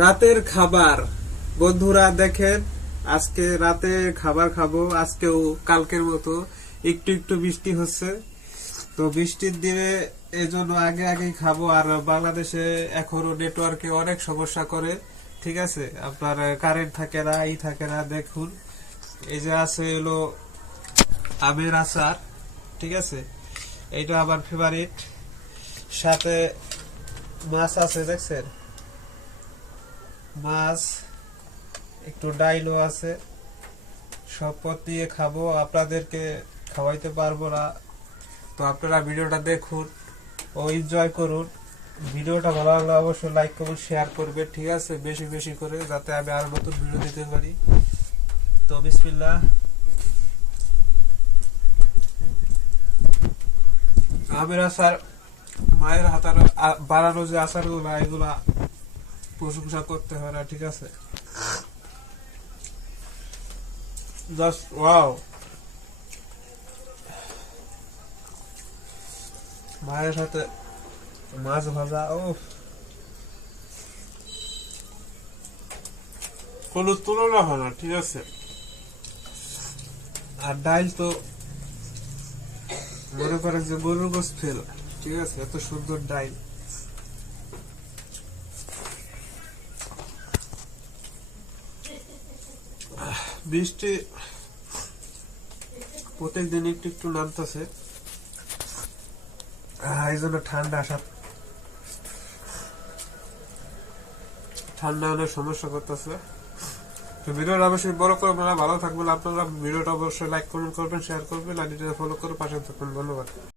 রাতের খাবার বন্ধুরা দেখেন, আজকে রাতে খাবার খাবো। আজকেও কালকের মতো একটু একটু বৃষ্টি হচ্ছে, তো বৃষ্টির দিনে এই জন্য আগে আগেই খাবো। আর বাংলাদেশে এখনো নেটওয়ার্কে অনেক সমস্যা করে, ঠিক আছে। আপনার কারেন্ট থাকে না, থাকে না। দেখুন, এই যে আছে হলো আমের আচার, ঠিক আছে। এইটা আমার ফেভারিট। সাথে মাছ আছে, দেখছেন, মাছ, একটু ডাইলও আছে। সব পথ দিয়ে খাবো, আপনাদেরকে খাওয়াইতে পারবো না। তো আপনারা ভিডিওটা দেখুন ও এনজয় করুন। ভিডিওটা ভালো লাগলে অবশ্যই লাইক করুন, শেয়ার করবেন, ঠিক আছে, বেশি বেশি করে, যাতে আমি আরো নতুন ভিডিও দিতে পারি। তো বিসমিল্লাহ। আমের আচার, মায়ের হাতার বানানো যে আচার গুলা, এগুলা প্রশংসা করতে হয় না, ঠিক আছে। Just wow. মায়ের সাথে মাছ ভাজা, ও কোনো তুলনা হয় না, ঠিক আছে। আর ডাইল তো মনে করেন যে গরুর গোস ফেল, ঠিক আছে, এত সুন্দর ডাইল। বৃষ্টি প্রত্যেক দিন একটু একটু নামতেছে, এই জন্য ঠান্ডা অনেক সমস্যা করতেছে। তো ভিডিওটা অবশ্যই বড় করবেন না, ভালো থাকবেন আপনারা। ভিডিওটা অবশ্যই লাইক করবেন, শেয়ার করবেন, আর ফলো করে পাশে থাকবেন। ধন্যবাদ।